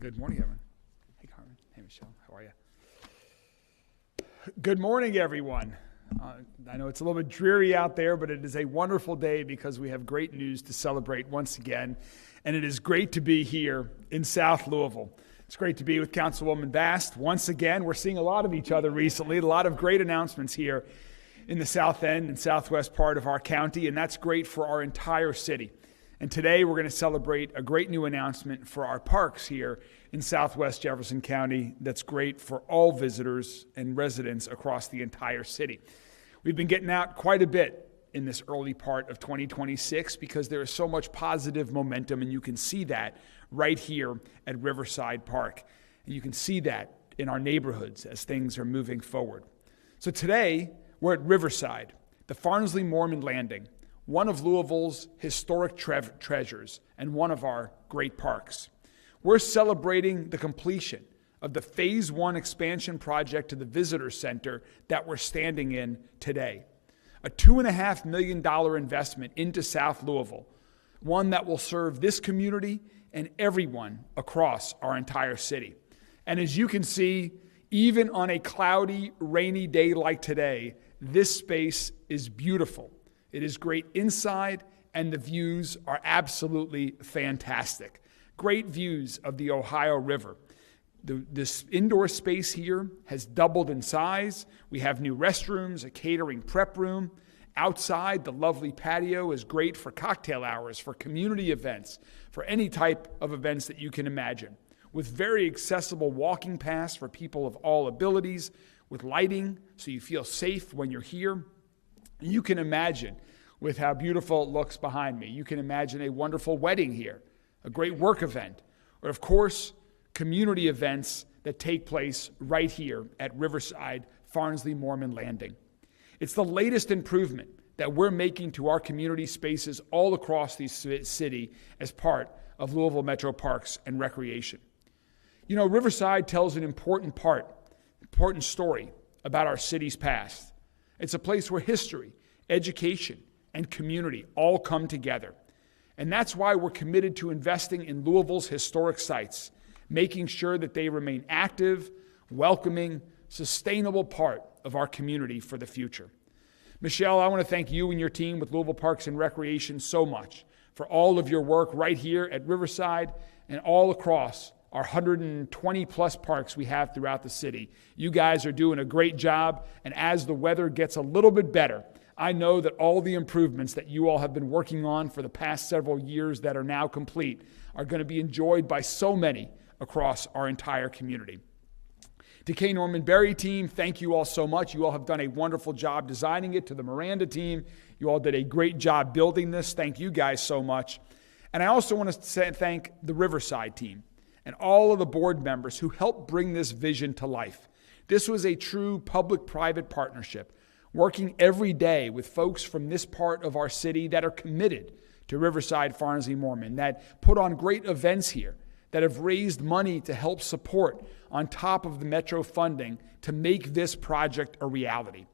Good morning, everyone. Hey, Carmen. Hey, Michelle. How are you? Good morning, everyone. I know it's a little bit dreary out there, but it is a wonderful day because we have great news to celebrate once again. And it is great to be here in South Louisville. It's great to be with Councilwoman Bast. Once again, we're seeing a lot of each other recently, a lot of great announcements here in the south end and southwest part of our county, and that's great for our entire city. And today we're going to celebrate a great new announcement for our parks here in southwest Jefferson County that's great for all visitors and residents across the entire city. We've been getting out quite a bit in this early part of 2026 because there is so much positive momentum, and you can see that right here at Riverside Park. And you can see that in our neighborhoods as things are moving forward. So today we're at Riverside, the Farnsley Moremen Landing, one of Louisville's historic treasures and one of our great parks. We're celebrating the completion of the Phase 1 expansion project to the visitor center that we're standing in today. A $2.5 million investment into South Louisville, one that will serve this community and everyone across our entire city. And as you can see, even on a cloudy, rainy day like today, this space is beautiful. It is great inside, and the views are absolutely fantastic. Great views of the Ohio River. This indoor space here has doubled in size. We have new restrooms, a catering prep room. Outside, the lovely patio is great for cocktail hours, for community events, for any type of events that you can imagine. With very accessible walking paths for people of all abilities, with lighting so you feel safe when you're here. You can imagine with how beautiful it looks behind me. You can imagine a wonderful wedding here, a great work event, or of course, community events that take place right here at Riverside Farnsley Moremen Landing. It's the latest improvement that we're making to our community spaces all across the city as part of Louisville Metro Parks and Recreation. You know, Riverside tells an important story about our city's past. It's a place where history, education, and community all come together. And that's why we're committed to investing in Louisville's historic sites, making sure that they remain active, welcoming, sustainable part of our community for the future. Michelle, I want to thank you and your team with Louisville Parks and Recreation so much for all of your work right here at Riverside and all across our 120 plus parks we have throughout the city. You guys are doing a great job, and as the weather gets a little bit better, I know that all the improvements that you all have been working on for the past several years that are now complete are going to be enjoyed by so many across our entire community. To K. Norman Berry team, thank you all so much. You all have done a wonderful job designing it. To the Miranda team, you all did a great job building this. Thank you guys so much. And I also want to thank the Riverside team and all of the board members who helped bring this vision to life. This was a true public-private partnership, working every day with folks from this part of our city that are committed to Riverside Farnsley Moremen, that put on great events here, that have raised money to help support on top of the Metro funding to make this project a reality.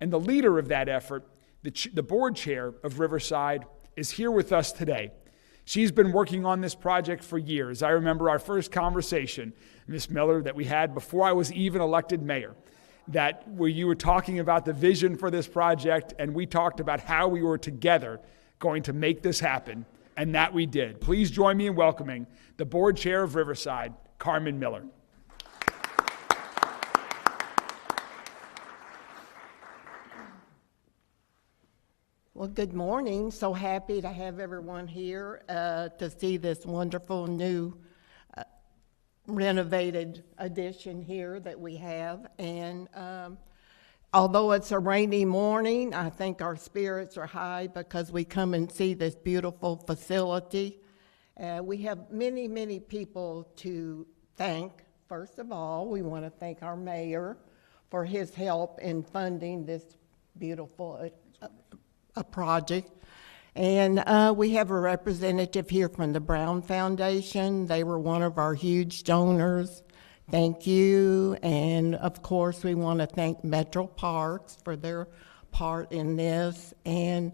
And the leader of that effort, the board chair of Riverside, is here with us today. She's been working on this project for years. I remember our first conversation, Ms. Miller, that we had before I was even elected mayor, where you were talking about the vision for this project, and we talked about how we were together going to make this happen, and that we did. Please join me in welcoming the board chair of Riverside, Carmen Miller. Well, good morning. So happy to have everyone here to see this wonderful new renovated addition here that we have. And although it's a rainy morning, I think our spirits are high because we come and see this beautiful facility. We have many, many people to thank. First of all, we want to thank our mayor for his help in funding this beautiful a project. And we have a representative here from the Brown Foundation. They were one of our huge donors. Thank you. And of course, we want to thank Metro Parks for their part in this. And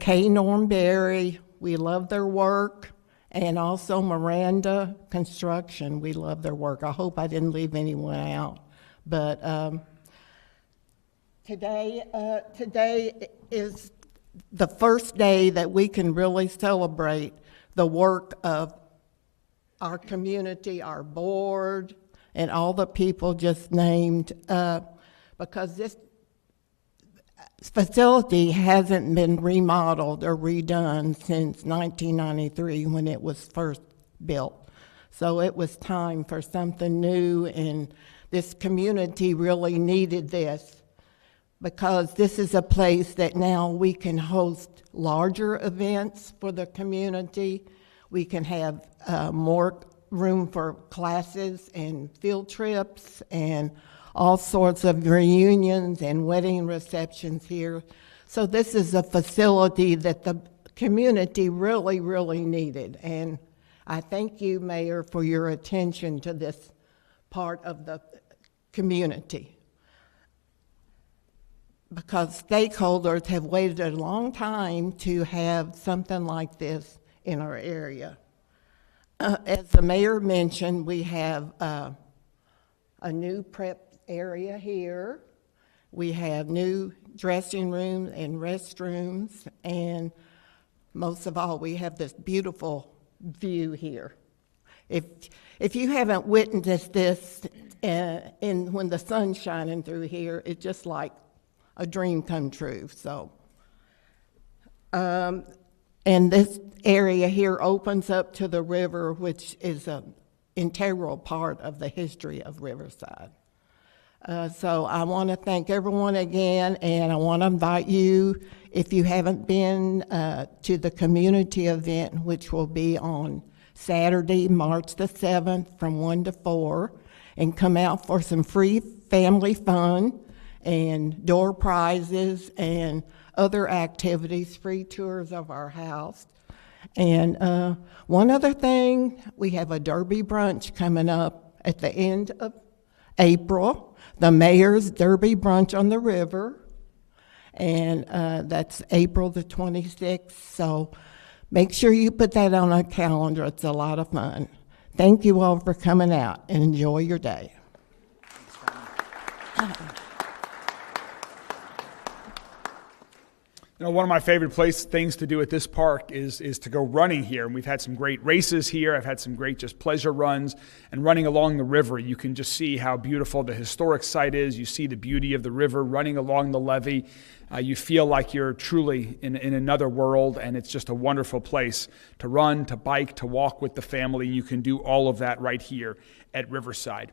K. Norm Berry, we love their work. and also Miranda Construction. We love their work. I hope I didn't leave anyone out. But today is the first day that we can really celebrate the work of our community, our board, and all the people just named, because this facility hasn't been remodeled or redone since 1993 when it was first built. So it was time for something new, and this community really needed this, because this is a place that now we can host larger events for the community. We can have more room for classes and field trips and all sorts of reunions and wedding receptions here. So this is a facility that the community really, really needed. And I thank you, Mayor, for your attention to this part of the community, because stakeholders have waited a long time to have something like this in our area. As the mayor mentioned, we have a new prep area here. We have new dressing rooms and restrooms, and most of all, we have this beautiful view here. If you haven't witnessed this, when the sun's shining through here, it's just like a dream come true. So, and this area here opens up to the river, which is an integral part of the history of Riverside. So I want to thank everyone again, and I want to invite you, if you haven't been, to the community event, which will be on Saturday, March the 7th from 1 to 4, and come out for some free family fun and door prizes and other activities, free tours of our house. And one other thing, we have a Derby brunch coming up at the end of April, the Mayor's Derby Brunch on the River, and that's April the 26th, so make sure you put that on our calendar. It's a lot of fun. Thank you all for coming out, and enjoy your day. You know, one of my favorite things to do at this park is to go running here. And we've had some great races here. I've had some great just pleasure runs. And running along the river, you can just see how beautiful the historic site is. You see the beauty of the river running along the levee. You feel like you're truly in another world, and it's just a wonderful place to run, to bike, to walk with the family. You can do all of that right here at Riverside.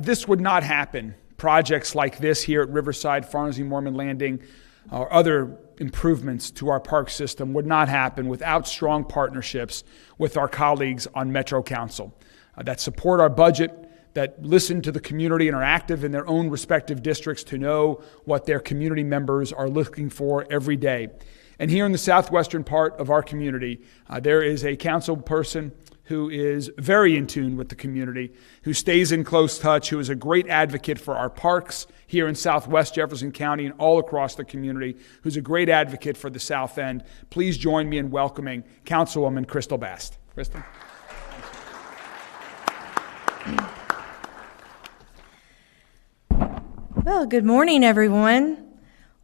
This would not happen. Projects like this here at Riverside, Farnsley Moremen Landing, or other improvements to our park system would not happen without strong partnerships with our colleagues on Metro Council that support our budget, that listen to the community and are active in their own respective districts to know what their community members are looking for every day. And here in the southwestern part of our community, there is a council person who is very in tune with the community, who stays in close touch, who is a great advocate for our parks here in southwest Jefferson County and all across the community, who's a great advocate for the South End. Please join me in welcoming Councilwoman Crystal Bast. Crystal. Well, good morning, everyone.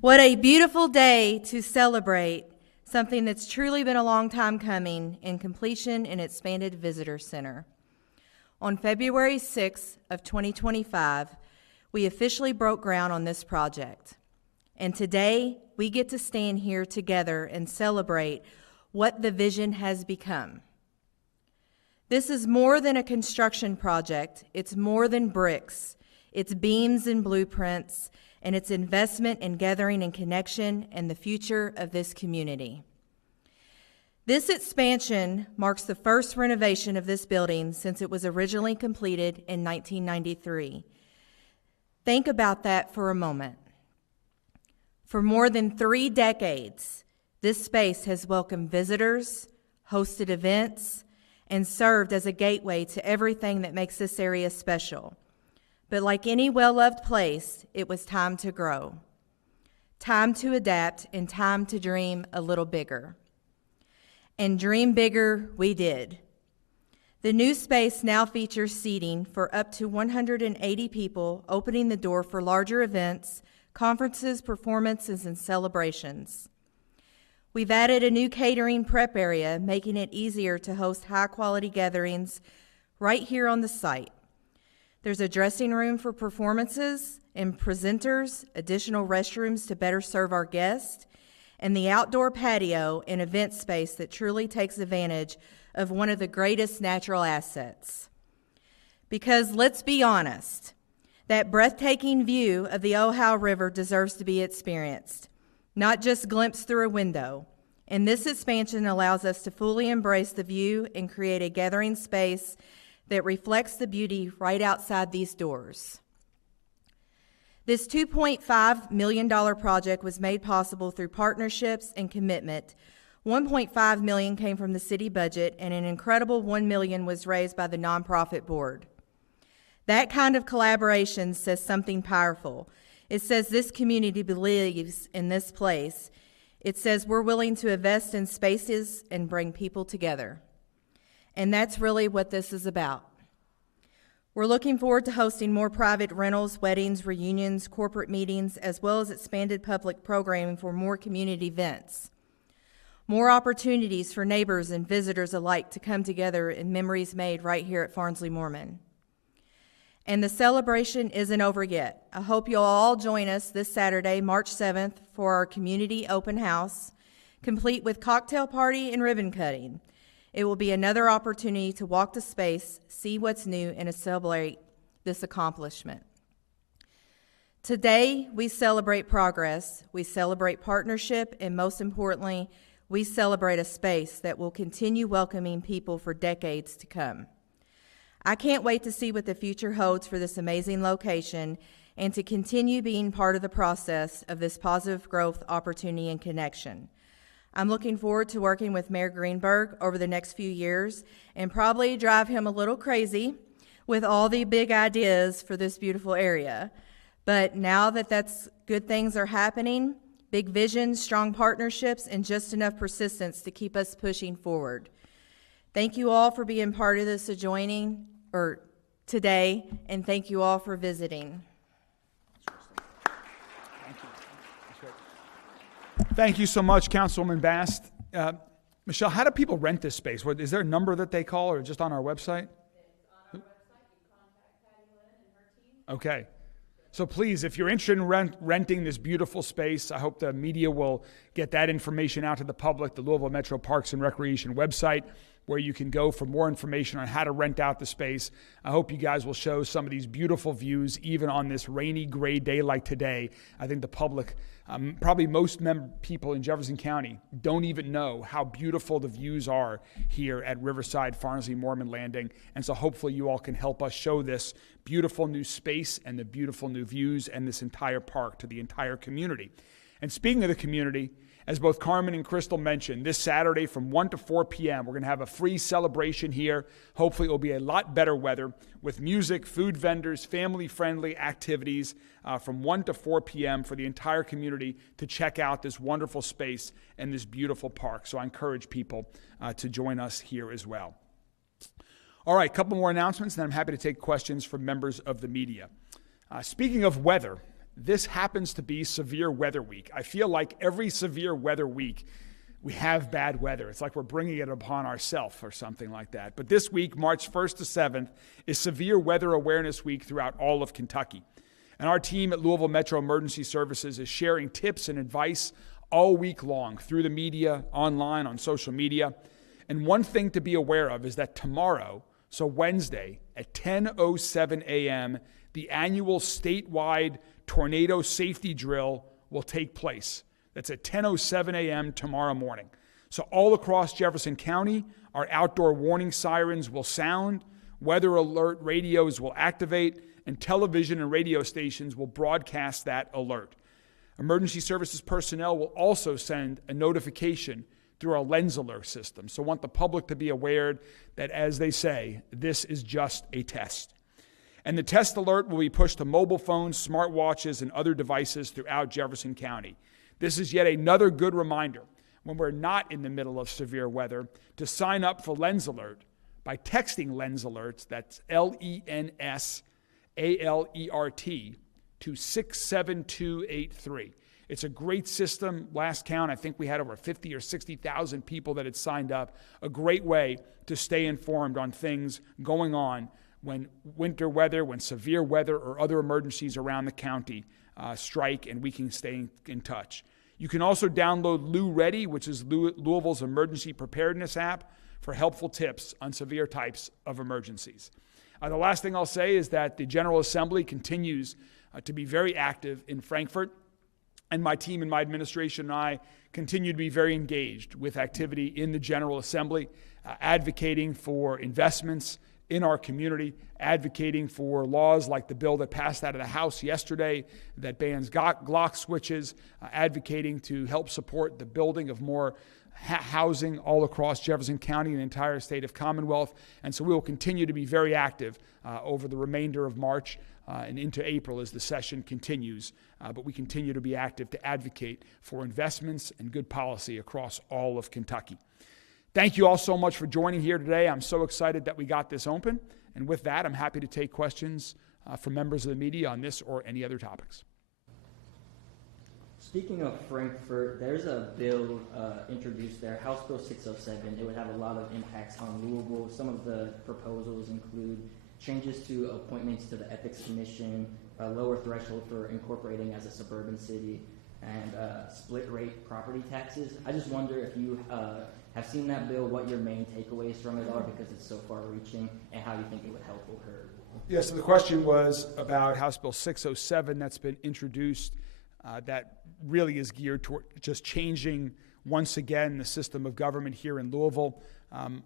What a beautiful day to celebrate something that's truly been a long time coming in completion in expanded visitor center. On February 6th of 2025, we officially broke ground on this project. And today, we get to stand here together and celebrate what the vision has become. This is more than a construction project. It's more than bricks. It's beams and blueprints, and it's investment in gathering and connection and the future of this community. This expansion marks the first renovation of this building since it was originally completed in 1993. Think about that for a moment. For more than 3 decades, this space has welcomed visitors, hosted events, and served as a gateway to everything that makes this area special. But like any well-loved place, it was time to grow, time to adapt, and time to dream a little bigger. And dream bigger we did. The new space now features seating for up to 180 people, opening the door for larger events, conferences, performances, and celebrations. We've added a new catering prep area, making it easier to host high-quality gatherings right here on the site. There's a dressing room for performances and presenters, additional restrooms to better serve our guests, and the outdoor patio and event space that truly takes advantage of one of the greatest natural assets. Because let's be honest, that breathtaking view of the Ohio River deserves to be experienced, not just glimpsed through a window. And this expansion allows us to fully embrace the view and create a gathering space that reflects the beauty right outside these doors. This $2.5 million project was made possible through partnerships and commitment. $1.5 million came from the city budget, and an incredible $1 million was raised by the nonprofit board. That kind of collaboration says something powerful. It says this community believes in this place. It says we're willing to invest in spaces and bring people together. And that's really what this is about. We're looking forward to hosting more private rentals, weddings, reunions, corporate meetings, as well as expanded public programming for more community events. More opportunities for neighbors and visitors alike to come together in memories made right here at Farnsley Moremen. And the celebration isn't over yet. I hope you'll all join us this Saturday, March 7th, for our community open house, complete with cocktail party and ribbon cutting. It will be another opportunity to walk the space, see what's new, and to celebrate this accomplishment. Today, we celebrate progress, we celebrate partnership, and most importantly, we celebrate a space that will continue welcoming people for decades to come. I can't wait to see what the future holds for this amazing location and to continue being part of the process of this positive growth, opportunity, and connection. I'm looking forward to working with Mayor Greenberg over the next few years and probably drive him a little crazy with all the big ideas for this beautiful area. But now that good things are happening, big visions, strong partnerships, and just enough persistence to keep us pushing forward. Thank you all for being part of this today, and thank you all for visiting. Thank you so much, Councilwoman Bast. Michelle, how do people rent this space? Is there a number that they call, or just on our website? It's on our website. You can contact Patty Lynn and her team. Okay. So please, if you're interested in renting this beautiful space, I hope the media will get that information out to the public, the Louisville Metro Parks and Recreation website, where you can go for more information on how to rent out the space. I hope you guys will show some of these beautiful views, even on this rainy, gray day like today. I think the public, probably most people in Jefferson County, don't even know how beautiful the views are here at Riverside Farnsley Moremen Landing. And so hopefully you all can help us show this beautiful new space and the beautiful new views and this entire park to the entire community. And speaking of the community, as both Carmen and Crystal mentioned, this Saturday from 1 to 4 p.m., we're going to have a free celebration here. Hopefully it will be a lot better weather with music, food vendors, family-friendly activities from 1 to 4 p.m. for the entire community to check out this wonderful space and this beautiful park. So I encourage people to join us here as well. All right, a couple more announcements, and then I'm happy to take questions from members of the media. Speaking of weather, this happens to be severe weather week. I feel like every severe weather week, we have bad weather. It's like we're bringing it upon ourselves or something like that. But this week, March 1st to 7th, is Severe Weather Awareness Week throughout all of Kentucky. And our team at Louisville Metro Emergency Services is sharing tips and advice all week long through the media, online, on social media. And one thing to be aware of is that tomorrow, so Wednesday, at 10:07 a.m., the annual statewide tornado safety drill will take place. That's at 10:07 a.m. tomorrow morning. So all across Jefferson County, our outdoor warning sirens will sound, weather alert radios will activate, and television and radio stations will broadcast that alert. Emergency services personnel will also send a notification through our lens alert system. So I want the public to be aware that, as they say, this is just a test. And the test alert will be pushed to mobile phones, smartwatches, and other devices throughout Jefferson County. This is yet another good reminder, when we're not in the middle of severe weather, to sign up for Lens Alert by texting Lens Alerts, that's LENSALERT, to 67283. It's a great system. Last count, I think we had over 50 or 60,000 people that had signed up. A great way to stay informed on things going on when winter weather, when severe weather or other emergencies around the county strike, and we can stay in touch. You can also download Lou Ready, which is Louisville's emergency preparedness app, for helpful tips on severe types of emergencies. The last thing I'll say is that the General Assembly continues to be very active in Frankfort, and my team and my administration and I continue to be very engaged with activity in the General Assembly, advocating for investments in our community, advocating for laws like the bill that passed out of the House yesterday that bans Glock switches, advocating to help support the building of more housing all across Jefferson County and the entire state of Commonwealth. And so we will continue to be very active over the remainder of March and into April as the session continues. But we continue to be active to advocate for investments and good policy across all of Kentucky. Thank you all so much for joining here today. I'm so excited that we got this open. And with that, I'm happy to take questions from members of the media on this or any other topics. Speaking of Frankfort, there's a bill introduced there, House Bill 607. It would have a lot of impacts on Louisville. Some of the proposals include changes to appointments to the Ethics Commission, a lower threshold for incorporating as a suburban city, and split rate property taxes. I just wonder if you have seen that bill, what your main takeaways from it are, because it's so far reaching, and how you think it would help or hurt. Yeah, so the question was about House Bill 607 that's been introduced that really is geared toward just changing, once again, the system of government here in Louisville.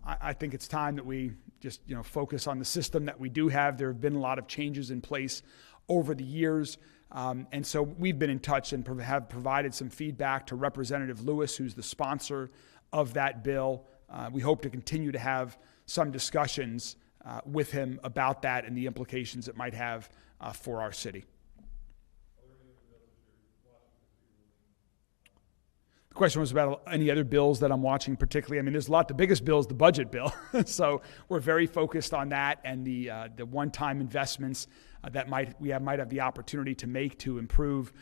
I think it's time that we just focus on the system that we do have. There have been a lot of changes in place over the years. And so we've been in touch and have provided some feedback to Representative Lewis, who's the sponsor of that bill. We hope to continue to have some discussions with him about that and the implications it might have for our city. The question was about any other bills that I'm watching particularly. I mean, there's a lot. The biggest bill is the budget bill. So we're very focused on that and the one-time investments that we might have the opportunity to make to improve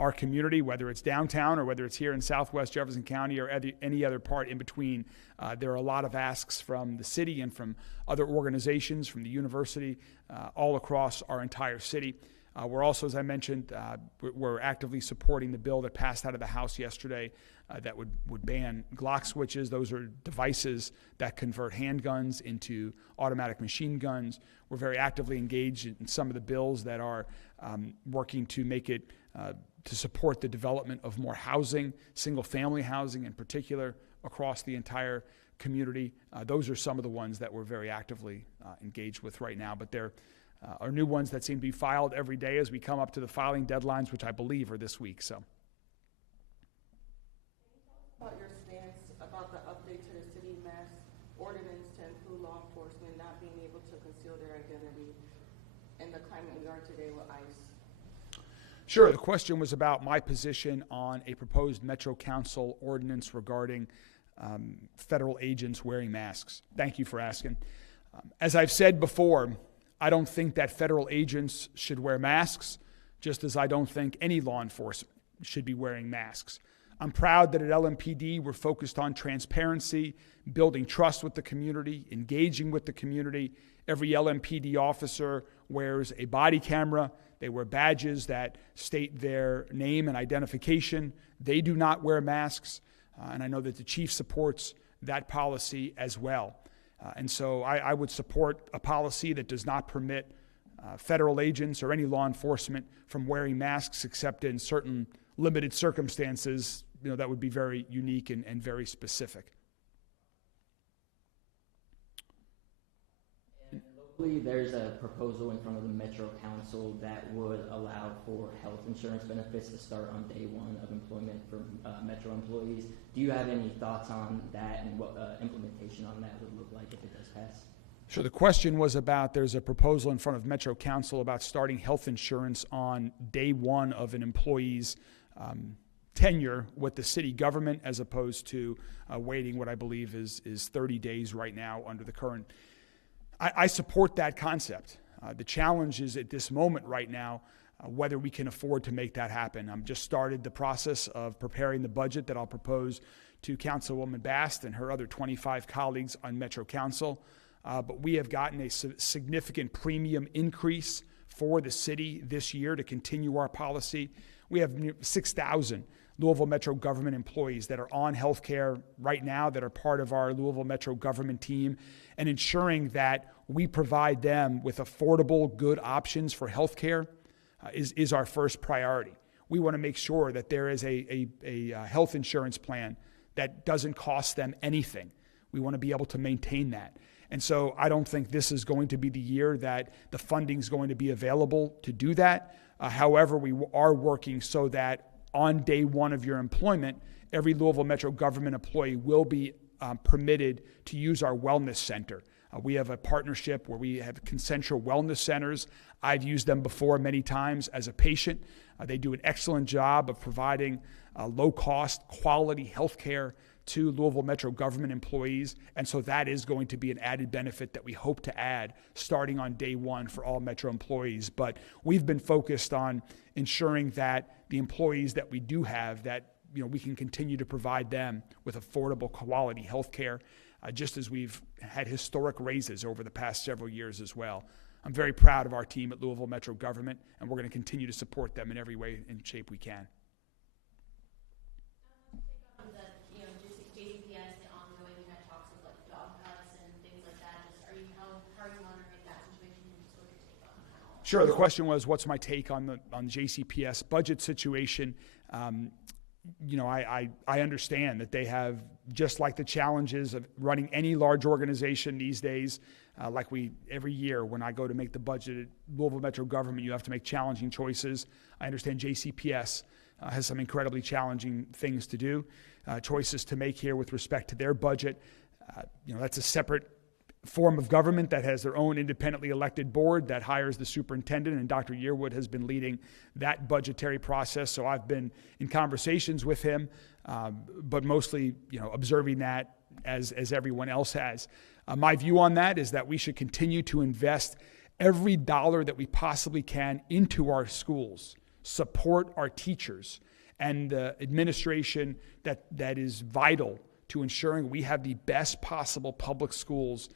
our community, whether it's downtown or whether it's here in Southwest Jefferson County or any other part in between. There are a lot of asks from the city and from other organizations, from the university, all across our entire city. We're also, as I mentioned, we're actively supporting the bill that passed out of the House yesterday that would ban Glock switches. Those are devices that convert handguns into automatic machine guns. We're very actively engaged in some of the bills that are working to make it, to support the development of more housing, single-family housing in particular, across the entire community. Those are some of the ones that we're very actively engaged with right now, but there are new ones that seem to be filed every day as we come up to the filing deadlines, which I believe are this week. So. About your stance about the update to the city mass ordinance to include law enforcement not being able to conceal their identity in the climate we are today with ICE? Sure. The question was about my position on a proposed Metro Council ordinance regarding federal agents wearing masks. Thank you for asking. As I've said before, I don't think that federal agents should wear masks, just as I don't think any law enforcement should be wearing masks. I'm proud that at LMPD we're focused on transparency, building trust with the community, engaging with the community. Every LMPD officer wears a body camera. They wear badges that state their name and identification. They do not wear masks, and I know that the chief supports that policy as well. And so I would support a policy that does not permit federal agents or any law enforcement from wearing masks except in certain limited circumstances, that would be very unique and very specific. And locally, there's a proposal in front of the Metro Council that would allow for health insurance benefits to start on day one of employment for Metro employees. Do you have any thoughts on that and what implementation on that would look like if it does pass? Sure. The question was about, there's a proposal in front of Metro Council about starting health insurance on day one of an employee's tenure with the city government, as opposed to waiting what I believe is 30 days right now under the current I support that concept. The challenge is at this moment right now, whether we can afford to make that happen. I've just started the process of preparing the budget that I'll propose to Councilwoman Bast and her other 25 colleagues on Metro Council. But we have gotten a significant premium increase for the city this year to continue our policy. We have 6,000 Louisville Metro government employees that are on health care right now that are part of our Louisville Metro government team, and ensuring that we provide them with affordable, good options for health care is our first priority. We want to make sure that there is a health insurance plan that doesn't cost them anything. We want to be able to maintain that. And so I don't think this is going to be the year that the funding is going to be available to do that. However, we are working so that on day one of your employment, every Louisville Metro government employee will be permitted to use our wellness center. We have a partnership where we have consensual wellness centers. I've used them before many times as a patient. They do an excellent job of providing low-cost, quality health care to Louisville Metro government employees. And so that is going to be an added benefit that we hope to add starting on day one for all Metro employees. But we've been focused on ensuring that the employees that we do have, that we can continue to provide them with affordable, quality health care, just as we've had historic raises over the past several years as well. I'm very proud of our team at Louisville Metro Government, and we're going to continue to support them in every way and shape we can. JCPS, the ongoing talks of job cuts and things like that. How are you monitoring that situation, and what's your take on that? Sure. The question was, what's my take on the JCPS budget situation? I understand that they have, just like the challenges of running any large organization these days, every year when I go to make the budget at Louisville Metro Government, you have to make challenging choices. I understand JCPS has some incredibly challenging things to do, choices to make here with respect to their budget. That's a separate form of government that has their own independently elected board that hires the superintendent, and Dr. Yearwood has been leading that budgetary process. So I've been in conversations with him, but mostly, observing that as everyone else has. My view on that is that we should continue to invest every dollar that we possibly can into our schools, support our teachers and the administration that is vital to ensuring we have the best possible public schools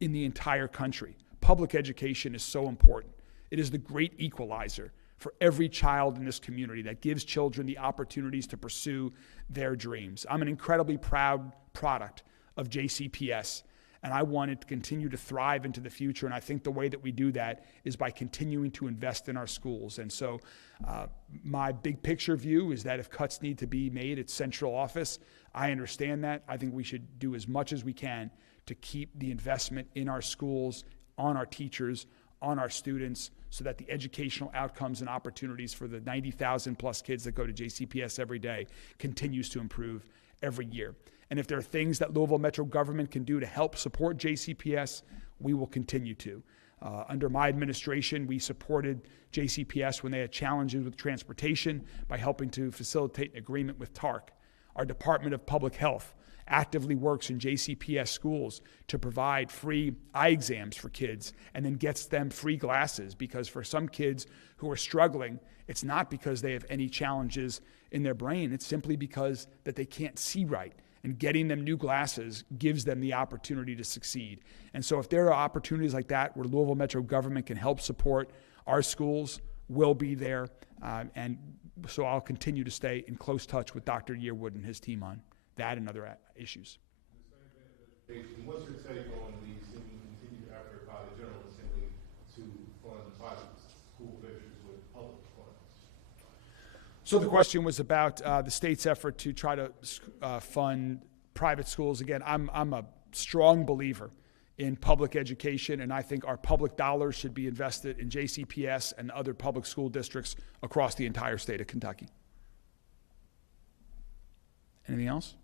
in the entire country. Public education is so important. It is the great equalizer for every child in this community that gives children the opportunities to pursue their dreams. I'm an incredibly proud product of JCPS, and I want it to continue to thrive into the future. And I think the way that we do that is by continuing to invest in our schools. And so my big picture view is that if cuts need to be made at central office, I understand that. I think we should do as much as we can to keep the investment in our schools, on our teachers, on our students, so that the educational outcomes and opportunities for the 90,000 plus kids that go to JCPS every day continues to improve every year. And if there are things that Louisville Metro government can do to help support JCPS, we will continue to. Under my administration, we supported JCPS when they had challenges with transportation by helping to facilitate an agreement with TARC. Our Department of Public Health actively works in JCPS schools to provide free eye exams for kids and then gets them free glasses, because for some kids who are struggling, it's not because they have any challenges in their brain. It's simply because that they can't see right. And getting them new glasses gives them the opportunity to succeed. And so if there are opportunities like that where Louisville Metro government can help support our schools, we'll be there. And so I'll continue to stay in close touch with Dr. Yearwood and his team on that and other issues. What's your take on the continued effort by the General Assembly to fund private school districts with public funds? So the question was about the state's effort to try to fund private schools. Again, I'm a strong believer in public education, and I think our public dollars should be invested in JCPS and other public school districts across the entire state of Kentucky. Anything else?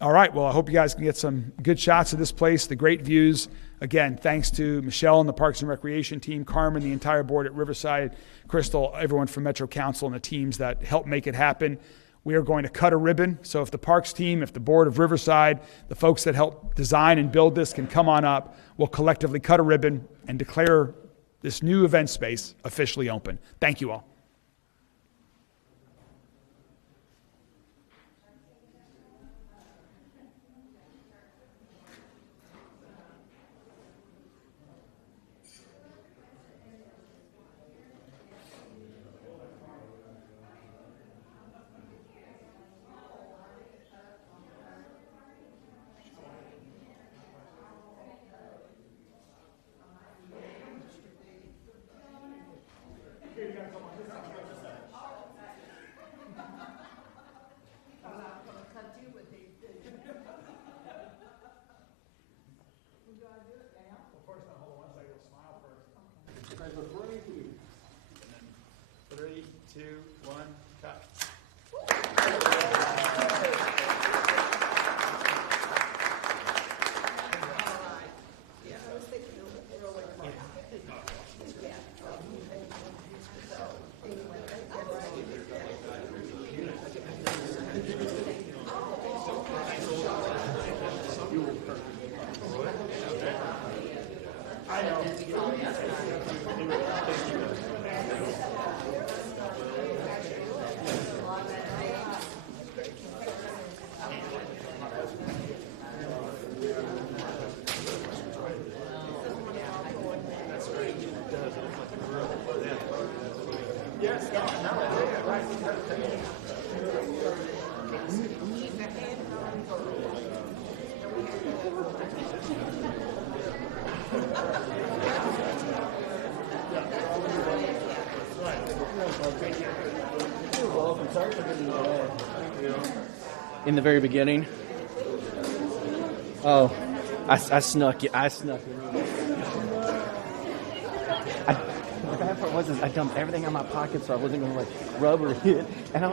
All right, well, I hope you guys can get some good shots of this place, the great views. Again, thanks to Michelle and the Parks and Recreation team, Carmen, the entire board at Riverside, Crystal, everyone from Metro Council and the teams that helped make it happen. We are going to cut a ribbon. So if the parks team, if the board of Riverside, the folks that helped design and build this can come on up, we'll collectively cut a ribbon and declare this new event space officially open. Thank you all. Three, two, one, cut. In the very beginning. Oh, I snuck it. I snuck it. The bad part was I dumped everything out of my pocket, so I wasn't going to rub or hit. And